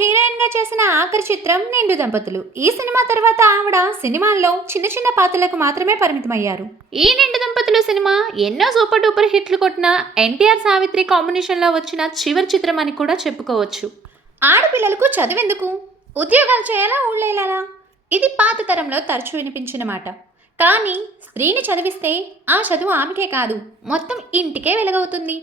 హీరోయిన్గా చేసిన ఆఖరి చిత్రం నిండు దంపతులు. ఈ సినిమా తర్వాత ఆవిడ సినిమాల్లో చిన్న చిన్న పాత్రలకు మాత్రమే పరిమితమయ్యారు. ఈ నిండు దంపతులు సినిమా ఎన్నో సూపర్ డూపర్ హిట్లు కొట్టిన ఎన్టీఆర్ సావిత్రి కాంబినేషన్లో వచ్చిన చివరి చిత్రం అని కూడా చెప్పుకోవచ్చు. ఆడపిల్లలకు చదువెందుకు? ఉద్యోగాలు చేయాలా ఊళ్ళేలాలా ఇది పాత తరంలో తరచూ వినిపించిన మాట. కానీ స్త్రీని చదివిస్తే ఆ చదువు ఆమెకే కాదు మొత్తం ఇంటికే వెలుగవుతుంది.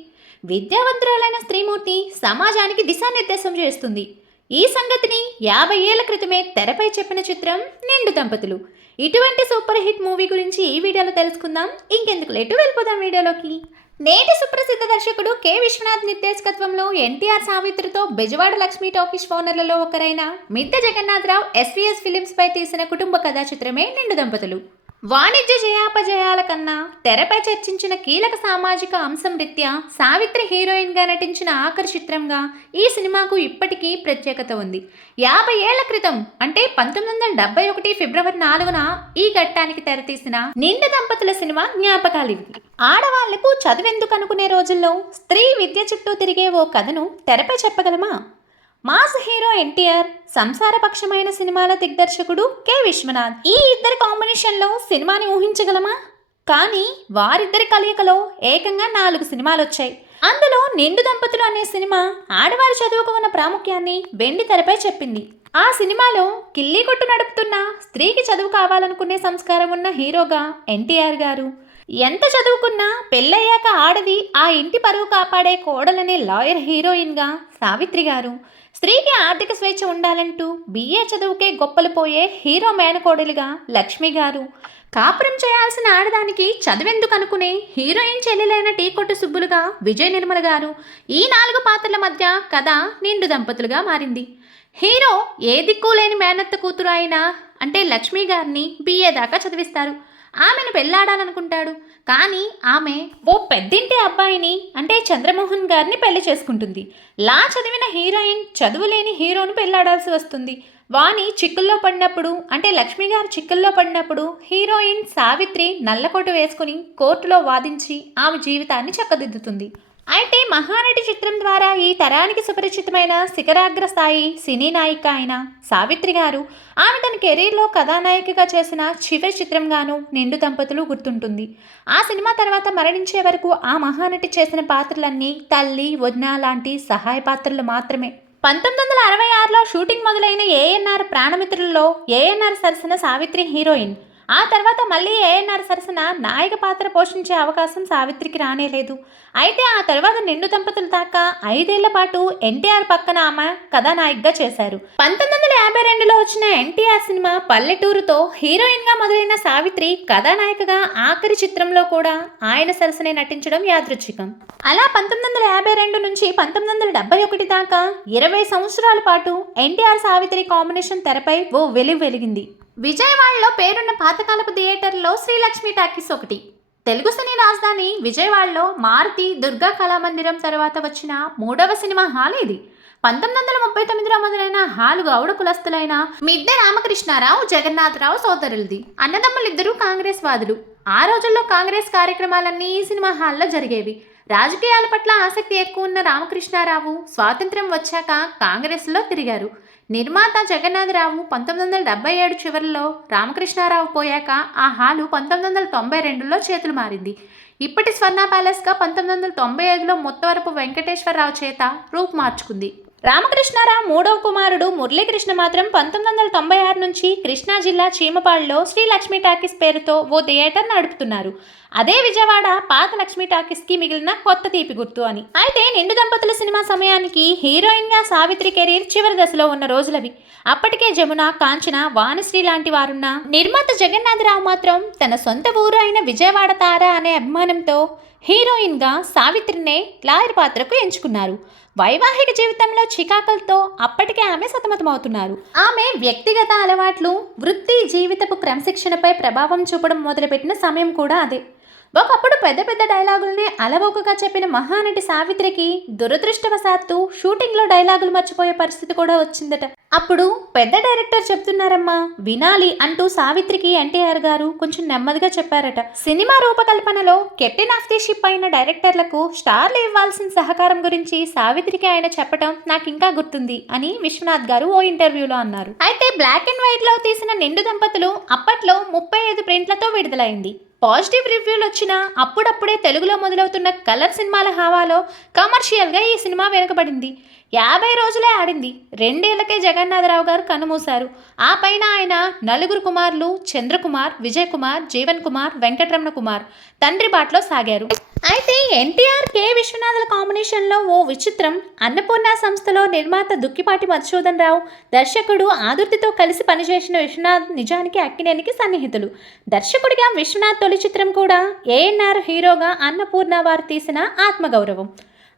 విద్యావంతురాలైన స్త్రీమూర్తి సమాజానికి దిశానిర్దేశం చేస్తుంది. ఈ సంగతిని యాభై ఏళ్ళ క్రితమే తెరపై చెప్పిన చిత్రం నిండు దంపతులు. ఇటువంటి సూపర్ హిట్ మూవీ గురించి ఈ వీడియోలో తెలుసుకుందాం. ఇంకెందుకు లేటు వెళ్ళిపోదాం వీడియోలోకి. నేటి సుప్రసిద్ధ దర్శకుడు కె. విశ్వనాథ్ నిర్దేశకత్వంలో ఎన్టీఆర్ సావిత్రితో బెజవాడ లక్ష్మీ టాకీస్ ఓనర్లలో ఒకరైన మిద్దె జగన్నాథరావు ఎస్వీఎస్ ఫిలిమ్స్ పై తీసిన కుటుంబ కథా చిత్రమే నిండు దంపతులు. వాణిజ్య జయాపజయాల కన్నా తెరపై చర్చించిన కీలక సామాజిక అంశం రీత్యా సావిత్రి హీరోయిన్గా నటించిన ఆఖరి చిత్రంగా ఈ సినిమాకు ఇప్పటికీ ప్రత్యేకత ఉంది. యాభై ఏళ్ళ క్రితం అంటే పంతొమ్మిది వందల డెబ్బై ఒకటి ఫిబ్రవరి నాలుగున ఈ ఘట్టానికి తెరతీసిన నిండు దంపతుల సినిమా జ్ఞాపకాలు ఇవి. ఆడవాళ్ళకు చదువెందుకు అనుకునే రోజుల్లో స్త్రీ విద్య చుట్టూ తిరిగే ఓ కథను తెరపై చెప్పగలమా? మాస్ హీరో ఎన్టీఆర్ సంసారపక్షమైన సినిమాల దిగ్దర్శకుడు కె. విశ్వనాథ్. ఈ ఇద్దరి కాంబినేషన్లో సినిమాని ఊహించగలమా? కానీ వారిద్దరి కలయికలో ఏకంగా నాలుగు సినిమాలు వచ్చాయి అందులో నిండు దంపతులు అనే సినిమా ఆడవారి చదువుకు ఉన్న ప్రాముఖ్యాన్ని వెండి తెరపై చెప్పింది. ఆ సినిమాలో కిల్లీ కొట్టు నడుపుతున్న స్త్రీకి చదువు కావాలనుకునే సంస్కారం ఉన్న హీరోగా ఎన్టీఆర్ గారు ఎంత చదువుకున్నా పెళ్ళయ్యాక ఆడది ఆ ఇంటి పరువు కాపాడే కోడలనే లాయర్ హీరోయిన్గా సావిత్రి గారు. స్త్రీకి ఆర్థిక స్వేచ్ఛ ఉండాలంటూ బిఏ చదువుకే గొప్పలు పోయే హీరో మేనకోడలుగా లక్ష్మి గారు. కాపురం చేయాల్సిన ఆడదానికి చదువెందుకు అనుకునే హీరోయిన్ చెల్లెలైన టీ కొట్టు సుబ్బులుగా విజయ్ నిర్మల గారు ఈ నాలుగు పాత్రల మధ్య కథ నిండు దంపతులుగా మారింది. హీరో ఏ దిక్కు లేని మేనత్త కూతురు అయినా అంటే లక్ష్మి గారిని బిఏ దాకా చదివిస్తారు. ఆమెను పెళ్ళాడాలనుకుంటాడు కానీ ఆమె ఓ పెద్దింటి అబ్బాయిని అంటే చంద్రమోహన్ గారిని పెళ్ళి చేసుకుంటుంది. లా చదివిన హీరోయిన్ చదువు లేని హీరోను పెళ్ళాడాల్సి వస్తుంది. వాణి చిక్కుల్లో పడినప్పుడు అంటే లక్ష్మి గారు చిక్కుల్లో పడినప్పుడు హీరోయిన్ సావిత్రి నల్లకోట వేసుకుని కోర్టులో వాదించి ఆమె జీవితాన్ని చక్కదిద్దుతుంది. అయితే మహానటి చిత్రం ద్వారా ఈ తరానికి సుపరిచితమైన శిఖరాగ్ర స్థాయి సినీ నాయిక అయిన సావిత్రి గారు ఆమె తన కెరీర్లో కథానాయికగా చేసిన చివరి చిత్రంగాను నిండు దంపతులు గుర్తుంటుంది. ఆ సినిమా తర్వాత మరణించే వరకు ఆ మహానటి చేసిన పాత్రలన్నీ తల్లి వదిన లాంటి సహాయ పాత్రలు మాత్రమే. పంతొమ్మిది వందల అరవై ఆరులో షూటింగ్ మొదలైన ఏఎన్ఆర్ ప్రాణమిత్రుల్లో ఏఎన్ఆర్ సరసన సావిత్రి హీరోయిన్. ఆ తర్వాత మళ్ళీ ఏఎన్ఆర్ సరసన నాయక పాత్ర పోషించే అవకాశం సావిత్రికి రానేలేదు అయితే ఆ తర్వాత నిండు దంపతుల దాకా ఐదేళ్ళ పాటు ఎన్టీఆర్ పక్కన ఆమె కథానాయికగా చేశారు. పంతొమ్మిది వందల యాభై రెండులో వచ్చిన ఎన్టీఆర్ సినిమా పల్లెటూరుతో హీరోయిన్గా మొదలైన సావిత్రి కథానాయికగా ఆఖరి చిత్రంలో కూడా ఆయన సరసనే నటించడం యాదృచ్ఛికం. అలా పంతొమ్మిది వందల యాభై రెండు నుంచి పంతొమ్మిది వందల డెబ్బై ఒకటి దాకా ఇరవై సంవత్సరాల పాటు ఎన్టీఆర్ సావిత్రి కాంబినేషన్ తెరపై ఓ వెలుగు వెలిగింది. విజయవాడలో పేరున్న పాతకాలపు థియేటర్లో శ్రీలక్ష్మి టాకీస్ ఒకటి. తెలుగు సినీ రాజధాని విజయవాడలో మారుతి దుర్గా కళామందిరం తర్వాత వచ్చిన మూడవ సినిమా హాల్ ఇది పంతొమ్మిది వందల ముప్పై తొమ్మిదిలో మొదలైన హాలు గౌడ కులస్తులైన మిద్దె రామకృష్ణారావు జగన్నాథరావు సోదరులది. అన్నదమ్ములిద్దరూ కాంగ్రెస్ వాదులు. ఆ రోజుల్లో కాంగ్రెస్ కార్యక్రమాలన్నీ ఈ సినిమా హాల్లో జరిగేవి. రాజకీయాల పట్ల ఆసక్తి ఎక్కువ ఉన్న రామకృష్ణారావు స్వాతంత్ర్యం వచ్చాక కాంగ్రెస్లో తిరిగారు. నిర్మాత జగన్నాథరావు పంతొమ్మిది వందల డెబ్బై ఏడు చివరిలో రామకృష్ణారావు పోయాక ఆ హాలు పంతొమ్మిది వందల తొంభై రెండులో చేతులు మారింది. ఇప్పటి స్వర్ణ ప్యాలెస్గా పంతొమ్మిది వందల తొంభై ఐదులో ముత్తవరపు వెంకటేశ్వరరావు చేత రూపు మార్చుకుంది. రామకృష్ణారావు మూడవ కుమారుడు మురళీకృష్ణ మాత్రం పంతొమ్మిది వందల తొంభై ఆరు నుంచి కృష్ణా జిల్లా చీమపాడులో శ్రీ లక్ష్మీ టాకీస్ పేరుతో ఓ థియేటర్ నడుపుతున్నారు. అదే విజయవాడ పాత లక్ష్మీ టాకీస్కి మిగిలిన కొత్త తీపి గుర్తు అని. అయితే నిండు దంపతుల సినిమా సమయానికి హీరోయిన్గా సావిత్రి కెరీర్ చివరి దశలో ఉన్న రోజులవి. అప్పటికే జమున కాంచన వాణిశ్రీ లాంటి వారున్న నిర్మాత జగన్నాథరావు మాత్రం తన సొంత ఊరు అయిన విజయవాడ తార అనే అభిమానంతో హీరోయిన్గా సావిత్రినే లాయర్ పాత్రకు ఎంచుకున్నారు. వైవాహిక జీవితంలో చికాకులతో అప్పటికే ఆమె సతమతమవుతున్నారు. ఆమె వ్యక్తిగత అలవాట్లు వృత్తి జీవితపు క్రమశిక్షణపై ప్రభావం చూపడం మొదలుపెట్టిన సమయం కూడా అదే. ఒకప్పుడు పెద్ద పెద్ద డైలాగుల్ని అలవోకగా చెప్పిన మహానటి సావిత్రికి దురదృష్టవశాత్తు షూటింగ్లో డైలాగులు మర్చిపోయే పరిస్థితి కూడా వచ్చిందట. అప్పుడు పెద్ద డైరెక్టర్ చెప్తున్నారమ్మా వినాలి అంటూ సావిత్రికి ఎన్టీఆర్ గారు కొంచెం నెమ్మదిగా చెప్పారట. సినిమా రూపకల్పనలో కెప్టెన్ ఆఫ్ ది షిప్ అయిన డైరెక్టర్లకు స్టార్లు ఇవ్వాల్సిన సహకారం గురించి సావిత్రికి ఆయన చెప్పడం నాకు ఇంకా గుర్తుంది అని విశ్వనాథ్ గారు ఓ ఇంటర్వ్యూలో అన్నారు. అయితే బ్లాక్ అండ్ వైట్లో తీసిన నిండు దంపతులు అప్పట్లో ముప్పై ఐదు ప్రింట్లతో విడుదలైంది. పాజిటివ్ రివ్యూలు వచ్చినా అప్పుడప్పుడే తెలుగులో మొదలవుతున్న కలర్ సినిమాల హవాలో కమర్షియల్గా ఈ సినిమా వెనుకబడింది. యాభై రోజులే ఆడింది. రెండేళ్ళకే జగన్నాథరావు గారు కన్నుమూశారు ఆ పైన ఆయన నలుగురు కుమారులు చంద్రకుమార్ విజయ్ కుమార్ జీవన్ కుమార్ వెంకటరమణ కుమార్ తండ్రి బాటలో సాగారు. అయితే ఎన్టీఆర్ కె. విశ్వనాథుల కాంబినేషన్లో ఓ విచిత్రం అన్నపూర్ణ సంస్థలో నిర్మాత దుక్కిపాటి మధుసూదన్ రావు దర్శకుడు ఆదుర్తితో కలిసి పనిచేసిన విశ్వనాథ్ నిజానికి అక్కినేనికి సన్నిహితులు. దర్శకుడిగా విశ్వనాథ్ తొలి చిత్రం కూడా ఏఎన్ఆర్ హీరోగా అన్నపూర్ణ వారు తీసిన ఆత్మగౌరవం.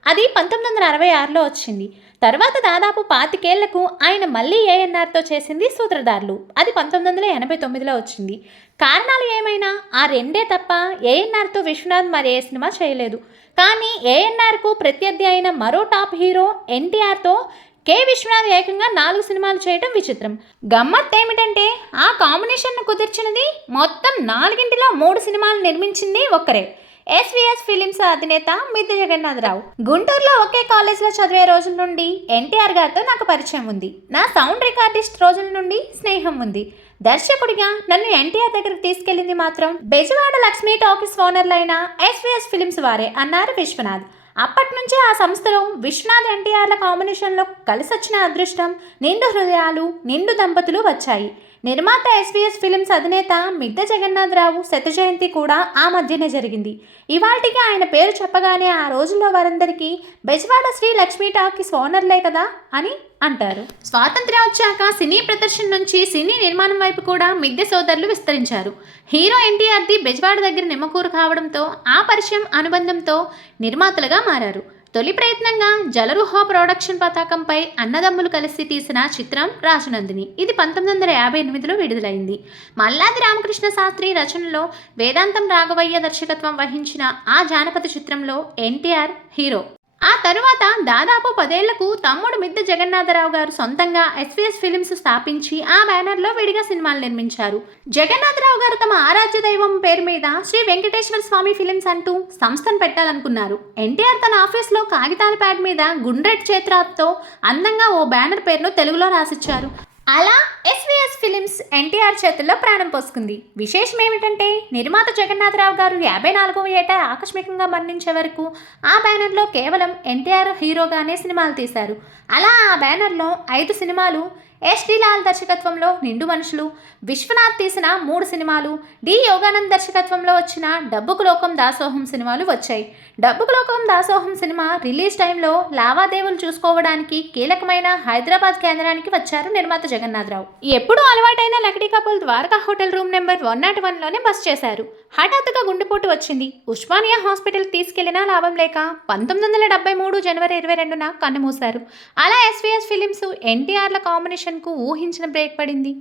అది పంతొమ్మిది వందల అరవై ఆరులో వచ్చింది. తర్వాత దాదాపు పాతికేళ్ళకు ఆయన మళ్ళీ ఏఎన్ఆర్తో చేసింది సూత్రధారులు. అది పంతొమ్మిది వందల ఎనభై తొమ్మిదిలో వచ్చింది. కారణాలు ఏమైనా? ఆ రెండే తప్ప ఏఎన్ఆర్తో విశ్వనాథ్ మరి ఏ సినిమా చేయలేదు. కానీ ఏఎన్ఆర్కు ప్రత్యర్థి అయిన మరో టాప్ హీరో ఎన్టీఆర్తో కె విశ్వనాథ్ ఏకంగా నాలుగు సినిమాలు చేయడం విచిత్రం. గమ్మత్ ఏమిటంటే ఆ కాంబినేషన్ను కుదిర్చినది మొత్తం నాలుగింటిలో మూడు సినిమాలు నిర్మించింది ఒక్కరే. ఎస్విఎస్ ఫిలిమ్స్ అధినేత మిద్దె జగన్నాథరావు. గుంటూరులో ఒకే కాలేజీలో చదివే రోజుల నుండి ఎన్టీఆర్ గారితో నాకు పరిచయం ఉంది. నా సౌండ్ రికార్డిస్ట్ రోజుల నుండి స్నేహం ఉంది. దర్శకుడిగా నన్ను ఎన్టీఆర్ దగ్గరికి తీసుకెళ్ళింది మాత్రం బెజవాడ లక్ష్మీ టాకీస్ ఓనర్లైన ఎస్విఎస్ ఫిలిమ్స్ వారే అన్నారు విశ్వనాథ్. అప్పటి నుంచే ఆ సంస్థలో విశ్వనాథ్ ఎన్టీఆర్ల కాంబినేషన్లో కలిసొచ్చిన అదృష్టం నిండు హృదయాలు నిండు దంపతులు వచ్చాయి. నిర్మాత ఎస్విఎస్ ఫిలిమ్స్ అధినేత మిద్దె జగన్నాథరావు శత జయంతి కూడా ఆ మధ్యనే జరిగింది. ఇవాటికి ఆయన పేరు చెప్పగానే ఆ రోజుల్లో వారందరికీ బెజవాడ శ్రీ లక్ష్మీ టాకీస్ ఓనర్లే కదా అని అంటారు. స్వాతంత్ర్యం వచ్చాక సినీ ప్రదర్శన నుంచి సినీ నిర్మాణం వైపు కూడా మిద్దె సోదరులు విస్తరించారు. హీరో ఎన్టీఆర్ది బెజవాడ దగ్గర నిమ్మకూరు కావడంతో ఆ పరిచయం అనుబంధంతో నిర్మాతలుగా మారారు. తొలి ప్రయత్నంగా జలరుహ ప్రొడక్షన్ పతాకంపై అన్నదమ్ములు కలిసి తీసిన చిత్రం రాజనందిని. ఇది పంతొమ్మిది వందల యాభై ఎనిమిదిలో విడుదలైంది. మల్లాది రామకృష్ణ శాస్త్రి రచనలో వేదాంతం రాఘవయ్య దర్శకత్వం వహించిన ఆ జానపద చిత్రంలో ఎన్టీఆర్ హీరో. ఆ తరువాత దాదాపు పదేళ్ళకు తమ్ముడు మిద్దె జగన్నాథరావు గారు సొంతంగా ఎస్విఎస్ ఫిలిమ్స్ స్థాపించి ఆ బ్యానర్లో విడిగా సినిమాలు నిర్మించారు. జగన్నాథరావు గారు తమ ఆరాధ్య దైవం పేరు మీద శ్రీ వెంకటేశ్వర స్వామి ఫిలిమ్స్ అంటూ సంస్థను పెట్టాలనుకున్నారు. ఎన్టీఆర్ తన ఆఫీస్లో కాగితాల ప్యాడ్ మీద గుండ్రెడ్ చేత్రాతో అందంగా ఓ బ్యానర్ పేరును తెలుగులో రాసిచ్చారు. అలా ఎస్విఎస్ ఫిలిమ్స్ ఎన్టీఆర్ చేతుల్లో ప్రాణం పోసుకుంది. విశేషం ఏమిటంటే నిర్మాత జగన్నాథరావు గారు యాభై నాలుగవ ఏటా ఆకస్మికంగా మరణించే వరకు ఆ బ్యానర్లో కేవలం ఎన్టీఆర్ హీరోగానే సినిమాలు తీశారు. అలా ఆ బ్యానర్లో ఐదు సినిమాలు ఎస్ లాల్ దర్శకత్వంలో నిండు మనుషులు విశ్వనాథ్ తీసిన మూడు సినిమాలు డి యోగానంద్ దర్శకత్వంలో వచ్చిన డబ్బుకు లోకం దాసోహం సినిమాలు వచ్చాయి. డబ్బుకు లోకం దాసోహం సినిమా రిలీజ్ టైంలో లావాదేవీలు చూసుకోవడానికి కీలకమైన హైదరాబాద్ కేంద్రానికి వచ్చారు నిర్మాత జగన్నాథరావు. ఎప్పుడూ అలవాటైన Lakdi Kapul Dwaraka hotel room number one not వన్లోనే బస్ చేశారు. హఠాత్తుగా గుండెపోటు వచ్చింది. ఉస్మానియా హాస్పిటల్ తీసుకెళ్ళినా లాభం లేక పంతొమ్మిది వందల డెబ్బై మూడు జనవరి ఇరవై రెండున కన్నుమూశారు. అలా ఎస్వీఎస్ ఫిలిమ్స్ ఎన్టీఆర్ల కాంబినేషన్కు ఊహించిన బ్రేక్ పడింది.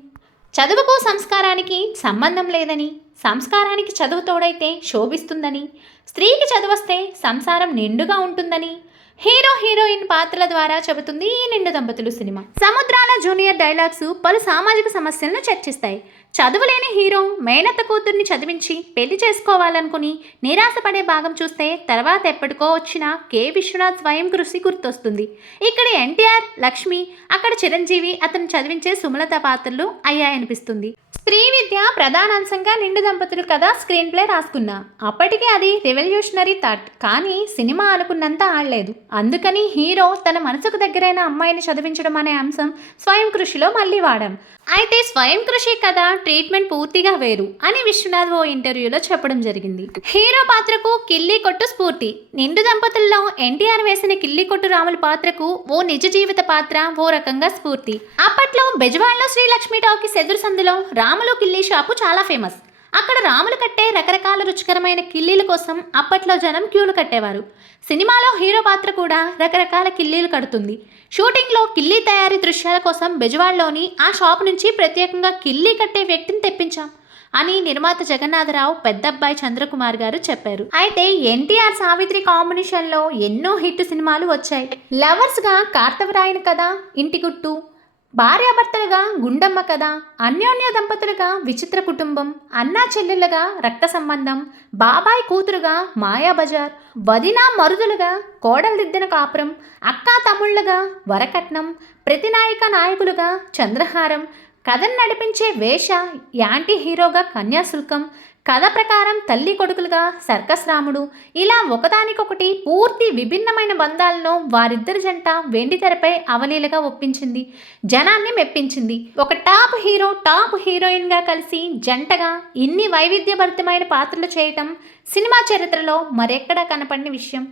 చదువుకు సంస్కారానికి సంబంధం లేదని సంస్కారానికి చదువు తోడైతే శోభిస్తుందని స్త్రీకి చదువస్తే సంసారం నిండుగా ఉంటుందని హీరో హీరోయిన్ పాత్రల ద్వారా చెబుతుంది ఈ నిండు దంపతులు సినిమా. సముద్రాల జూనియర్ డైలాగ్స్ పలు సామాజిక సమస్యలను చర్చిస్తాయి. చదువులేని హీరో మేనత్త కూతుర్ని చదివించి పెళ్ళి చేసుకోవాలనుకుని నిరాశపడే భాగం చూస్తే తర్వాత ఎప్పటికో వచ్చిన కె. విశ్వనాథ్ స్వయం కృషి గుర్తొస్తుంది. ఇక్కడ ఎన్టీఆర్ లక్ష్మి అక్కడ చిరంజీవి అతను చదివించే సుమలత పాత్రలు అయ్యాయనిపిస్తుంది. స్త్రీ విద్య ప్రధానాంశంగా నిండు దంపతులు కథ స్క్రీన్ ప్లే రాసుకున్నా. అప్పటికే అది రెవల్యూషనరీ థాట్. కానీ సినిమా అనుకున్నంత ఆడలేదు. అందుకని హీరో తన మనసుకు దగ్గరైన అమ్మాయిని చదివించడం అనే అంశం స్వయం కృషిలో మళ్ళీ వాడాం. అయితే స్వయం కృషి కథ ట్రీట్మెంట్ పూర్తిగా వేరు అని విశ్వనాథ్ ఓ ఇంటర్వ్యూలో చెప్పడం జరిగింది. హీరో పాత్రకు కిల్లి కొట్టు స్ఫూర్తి. నిండు దంపతుల్లో ఎన్టీఆర్ వేసిన కిల్లి కొట్టు రాముల పాత్రకు ఓ నిజ జీవిత పాత్ర ఓ రకంగా స్ఫూర్తి. అప్పట్లో బెజవాడలో శ్రీలక్ష్మి టాకీస్ ఎదురు సందులో రాములు కిల్లి షాపు చాలా ఫేమస్. అక్కడ రాములు కట్టే రకరకాల రుచికరమైన కిల్లీల కోసం అప్పట్లో జనం క్యూలు కట్టేవారు. సినిమాలో హీరో పాత్ర కూడా రకరకాల కిల్లీలు కడుతుంది. షూటింగ్లో కిల్లీ తయారీ దృశ్యాల కోసం బెజవాడలోని ఆ షాప్ నుంచి ప్రత్యేకంగా కిల్లీ కట్టే వ్యక్తిని తెప్పించాం అని నిర్మాత జగన్నాథరావు పెద్దబ్బాయి చంద్రకుమార్ గారు చెప్పారు. అయితే ఎన్టీఆర్ సావిత్రి కాంబినేషన్లో ఎన్నో హిట్ సినిమాలు వచ్చాయి. లవర్స్గా కార్తవరాయన కథ ఇంటి గుట్టు. భార్యాభర్తలుగా గుండమ్మ కథ అన్యోన్య దంపతులుగా విచిత్ర కుటుంబం అన్నా చెల్లెలుగా రక్త సంబంధం బాబాయ్ కూతురుగా మాయాబజార్ వదినా మరుదులుగా కోడలిదిద్దిన కాపురం అక్కా తమ్ముళ్ళుగా వరకట్నం ప్రతినాయక నాయకులుగా చంద్రహారం కథను నడిపించే వేష యాంటీ హీరోగా కన్యాశుల్కం కథ ప్రకారం తల్లి కొడుకులుగా సర్కస్ రాముడు ఇలా ఒకదానికొకటి పూర్తి విభిన్నమైన బంధాలను వారిద్దరి జంట వెండి తెరపై అవలీలగా ఒప్పించింది. జనాన్ని మెప్పించింది. ఒక టాప్ హీరో టాప్ హీరోయిన్గా కలిసి జంటగా ఇన్ని వైవిధ్యభరితమైన పాత్రలు చేయటం సినిమా చరిత్రలో మరెక్కడా కనపడిన విషయం.